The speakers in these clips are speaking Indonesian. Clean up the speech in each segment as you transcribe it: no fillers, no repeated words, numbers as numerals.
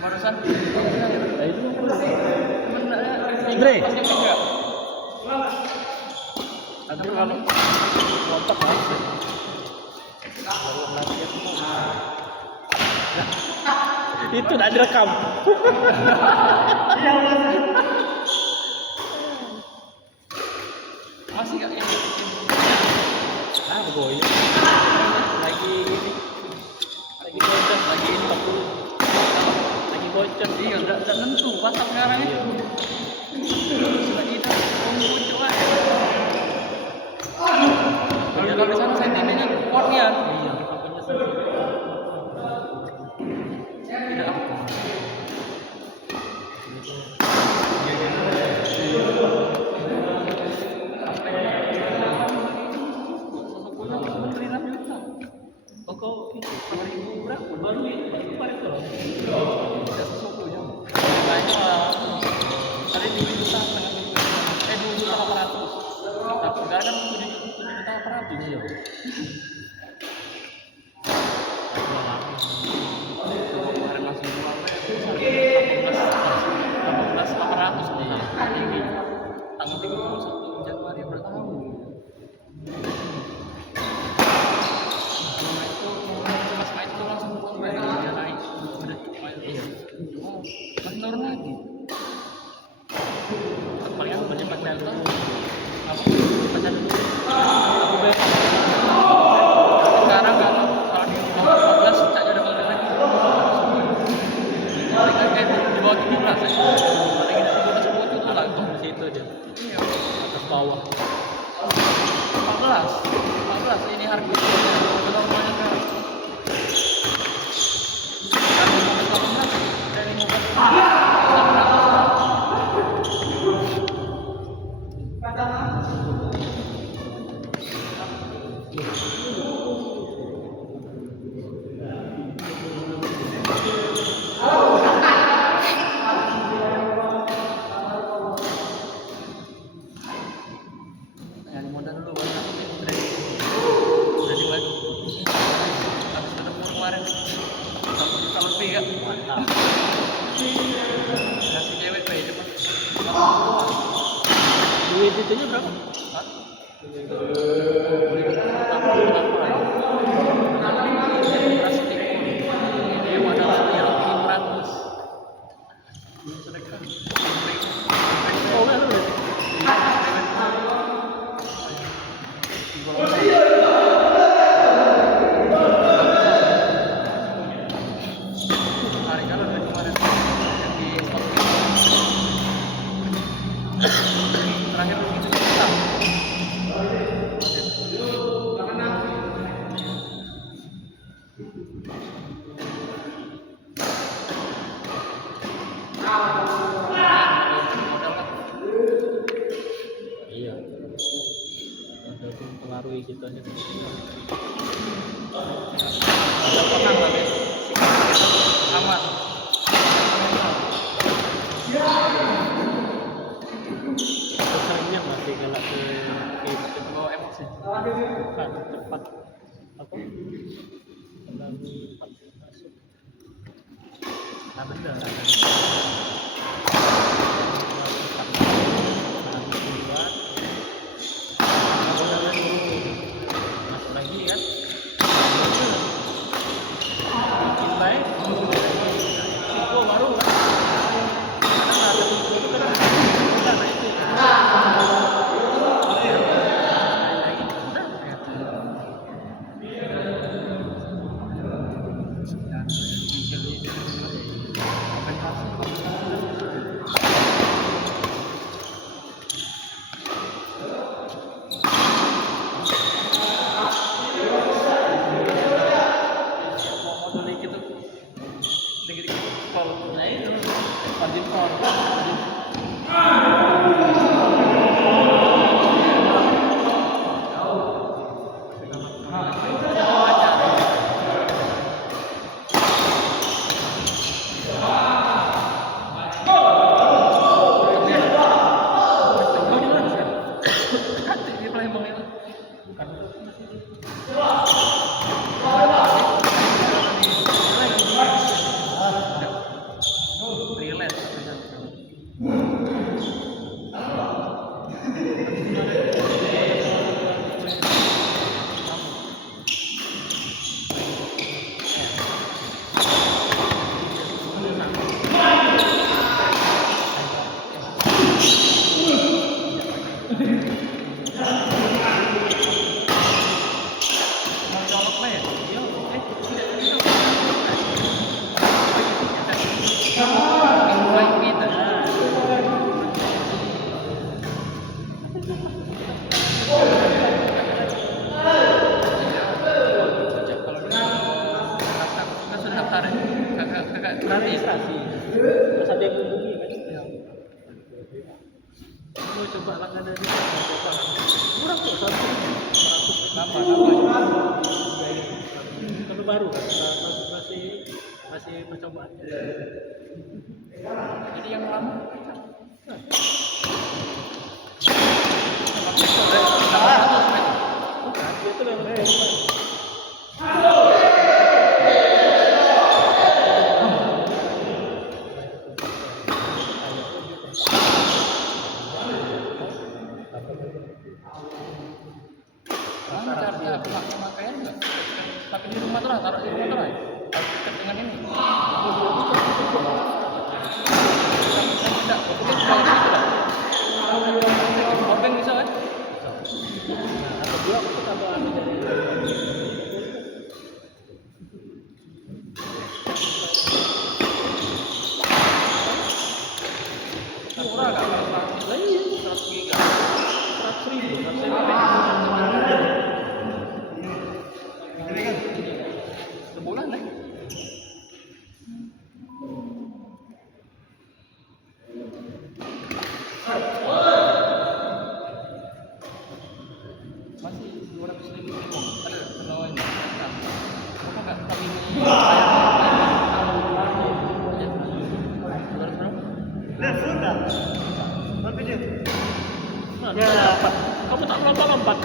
Barusan. Nah, itu Bre. nanti kalau kontak harus ya. Kalau latihan itu udah direkam. Iya, masih gak ini? Boy. Lagi bocor, lagi 40. Lagi bocor. Iya, udah tentu pasang sekarang itu. Sudah kita muncul aja. Kalau di sana sentimennya kuatnya. Iya, makanya sih. Tidak. Kok 2000 berapa? Baru kemarin tuh. Tidak sesuatu ya. Makanya tadi 2 juta setengah juta. 2 juta 800. Tapi nggak ada 7 juta 800 ya. Kemarin masih jual 18.800 tinggi. Tanggal 31 Januari bertahun. Masih turun lagi. Palingan beli pacar tuh apa? Pacar dulu. Sekarang kan kalau di 14 caknya udah balik lagi. Paling kayak di bawah 17 ya. Paling di 17 itu lah tuh di situ aja. Iya. Atas bawah. 14 ini harganya udah banyak kan. Duit itunya berapa? Hah? Oh, enggak lu. Terakhir begitu kita. Iya. Ada mempengaruhi kita nih. Ada pernah tapi aman. Kesannya masih galak ke Bawa emosi. bukan cepat apa? Terlalu cepat masuk. Nah bener. Lagi kan? Bikin baik. Oh, baru kan? Karena ada itu kan. Karena itu. daftar kagak gratis. registrasi. Terus ada yang menghubungi kan? Mau coba langganan dari coba. Murah kok, 100. Nambah. Kalau baru kan masih percobaan. Jadi yang lama Bukan, dia tuh yang lain. caranya pemakaian enggak? Tapi di rumah terus, taruh di rumah terus. Dekat dengan ini. Tidak, mungkin bayar itu lah. Powerbank bisa kan? Atau dua aku tambah dari Murah nggak? 100 giga. 100.000. Sebulan deh. Masih 200.000 ada penawarnya. Masa nggak kami bayar? Nah, lompat. Kamu tak lompat-lompat.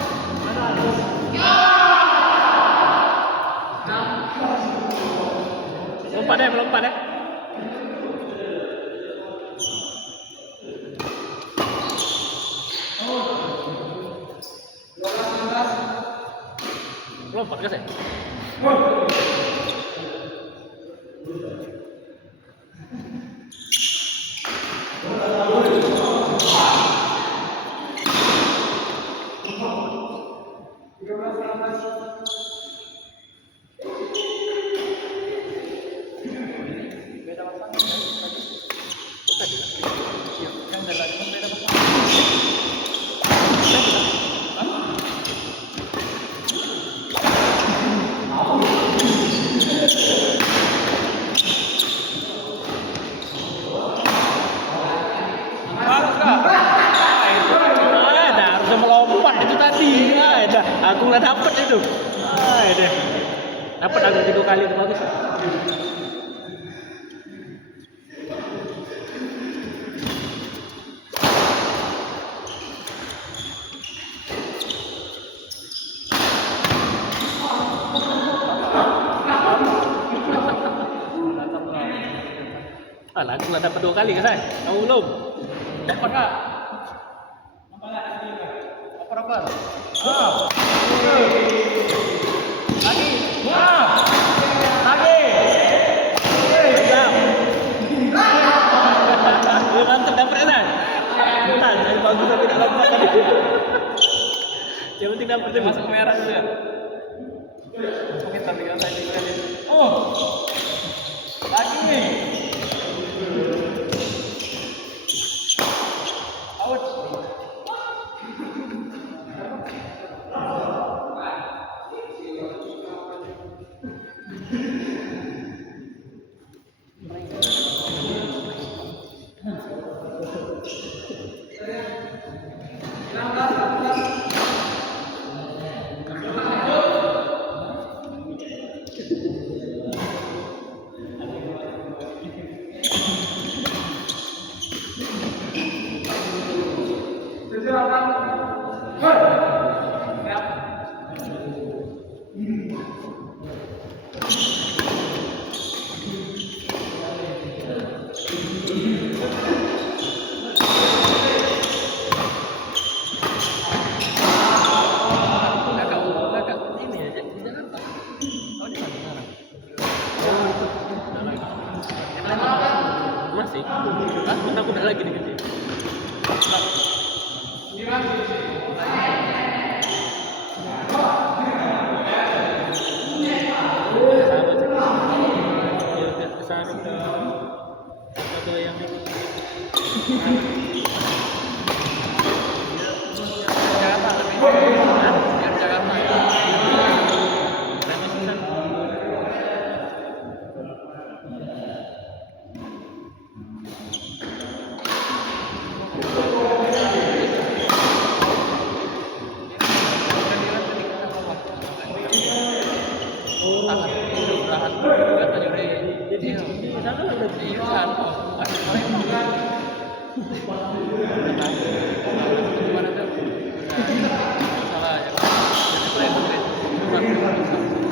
Lompat deh. Lompat ke saya. Beda pasangan tadi. Yang dalam kan beda pasangan. Harusnya melompat itu tadi. Aku nggak dapet itu. Dapat aku 3 kali itu bagus. Aku nggak dapat 2 kali ke saya. Kamu belum? Dapat nggak? Apa? Lagi. Lagi. Mantap dapat kan? Bukan, saya bagus tapi tidak dapat tadi. Yang penting dapat deh. Masuk merah dulu ya. Oke, tapi kalau saya juga lihat. Oh. Lagi nih. Out. Ini aja di Jakarta. Oh, di mana sekarang? Masih? Hah? Aku udah lagi nih gitu. Ada yang Jakarta lebih. Biar Jakarta ya. Gimana tuh? Salah ya. Jadi play Madrid.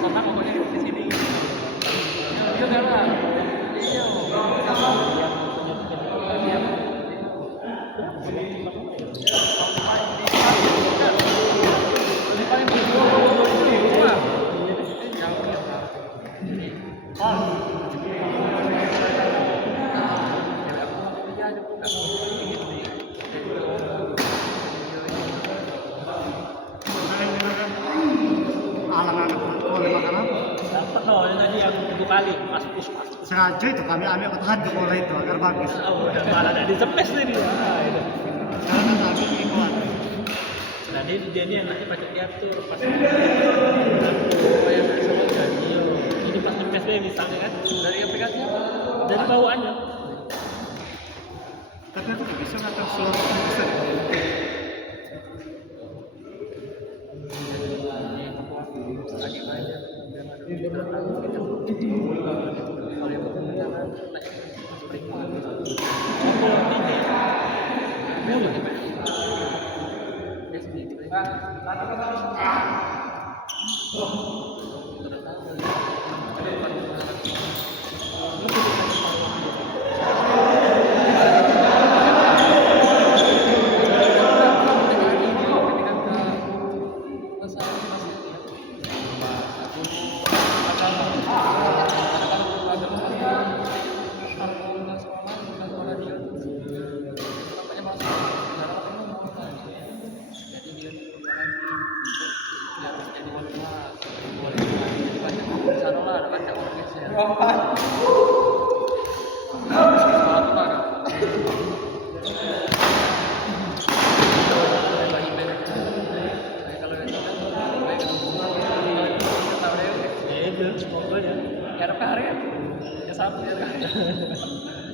Soalnya pokoknya di sini. Yo kalah. Iya. Alang-alang boleh makan apa? Dapat loh yang tadi yang 7 kali pas push. Sengaja itu kami ambil ketuhan ke bola itu agar bagus. Oh, udah malah ada di sepes nih dia. Itu. Sekarang kan kami ikuan. Nah dia ini enaknya pakai diatur pas ini pas sepes deh misalnya kan Dari aplikasi apa? dari bawaannya. Tapi aku tuh bisa ngatur seluruh bisa. Lagi banyak. Kalau yang penting jangan naik spring.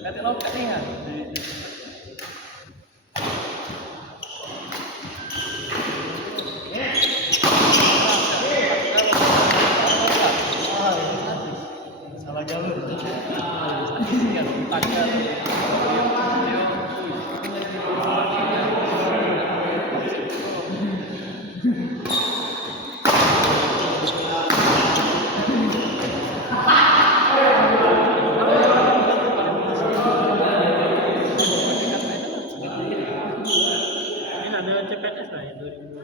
Nanti lo ketingan. Salah jalur. Ini ada CPNS lah ya 2022.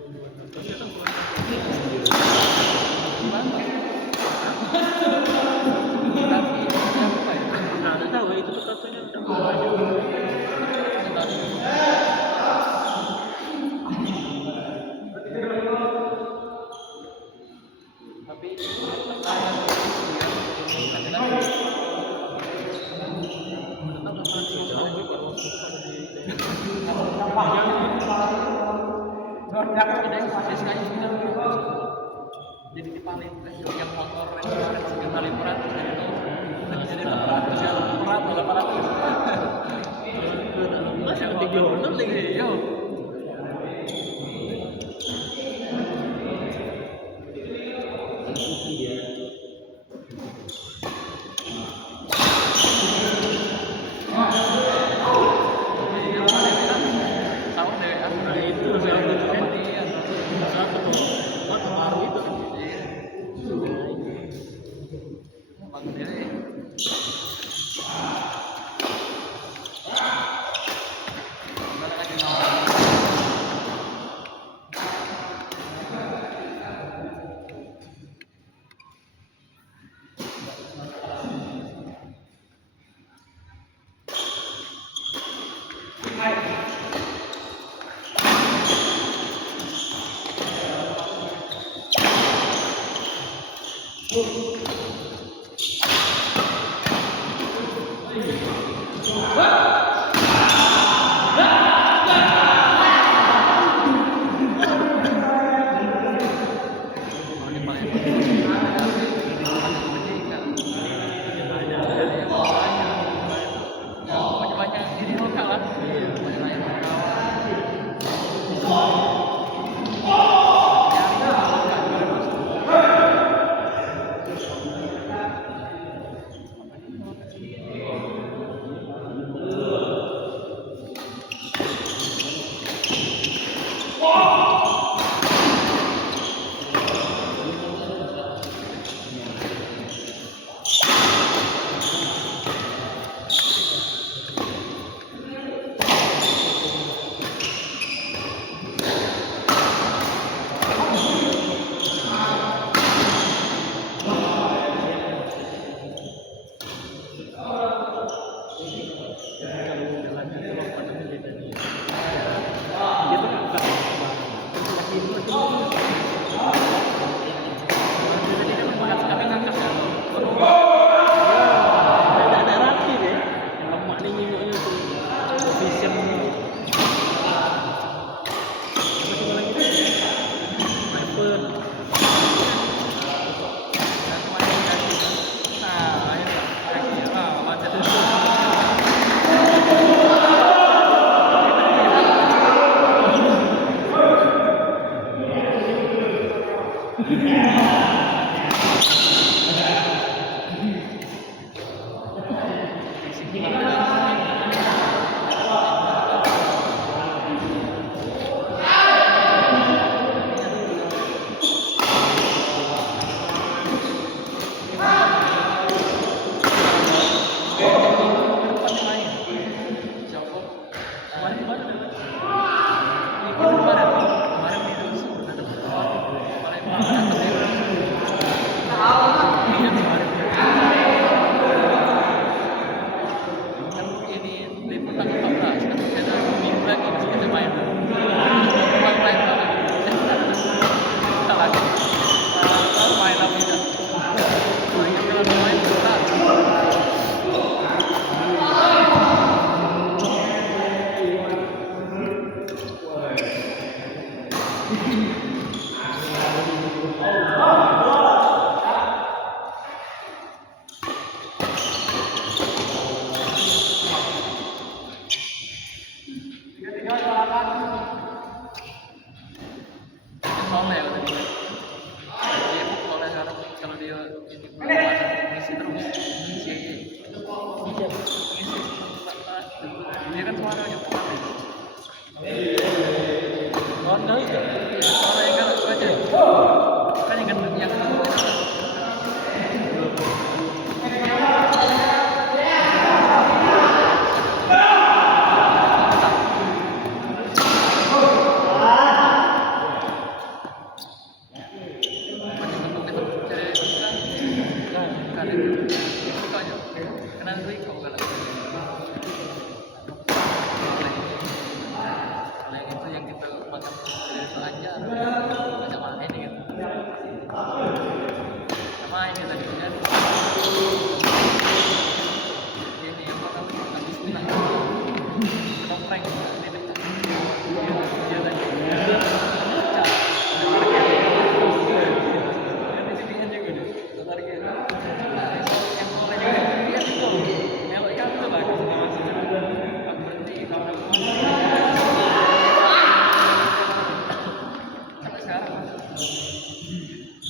Nah, udah tahu itu tuh kartunya udah keluar aja. Jadi dipaling yang motor yang sekitar 500 jadi 600 ya 800 Mas yang 3 honor lagi. yo tahu deh aku Nah, itu saya butuhkan salah satu motor baru itu. Bang Diri. Gimana lagi nawar? Kenang gue kau kalau yang itu yang kita makan dari itu aja ada main gitu sama ini tadi kan ini apa namanya habis itu nak topeng ini dekat dia tadi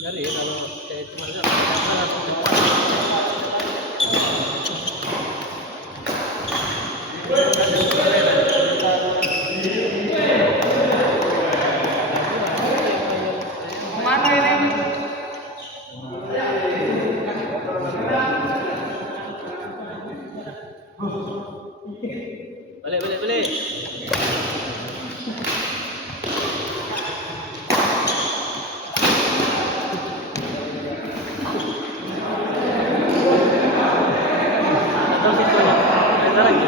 Dari kalau kayak cuma mana ini balik. Atau situ aja. Ada lagi.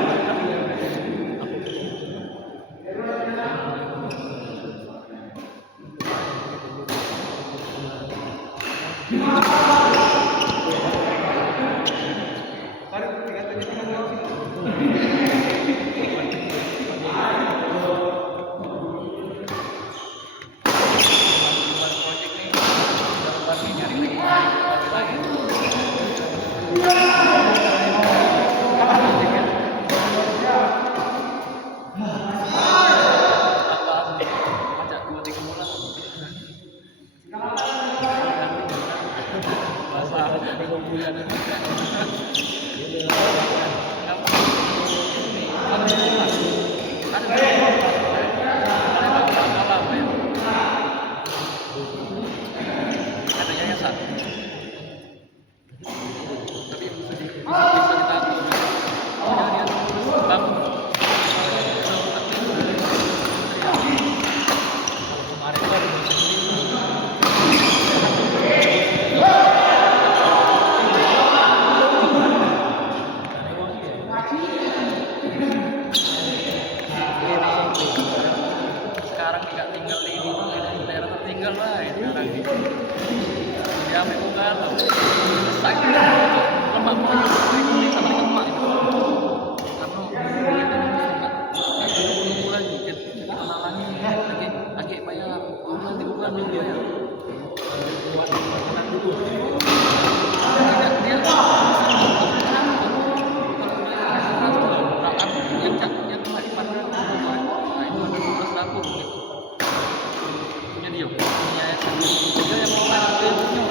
project nih baru nyari lagi pajak 2-3 bulan bahasa 3 bulan katanya ya satu tapi bisa kita atur dia bangun kemarin tuh ada sekarang tidak tinggal di daerah tertinggal lah ya sekarang ini dia ambil tunggal sakit lemak pun ini sama dengan lemak itu karena itu bulan kita lagi bayar nanti bulan dulu ya buat makanan dulu tidak dia yang kemarin pada itu ada 12 dapur gitu punya dia punya dia yang mau main dia punya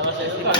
masih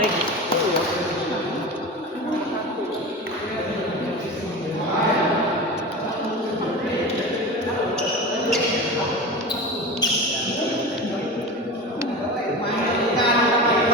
对。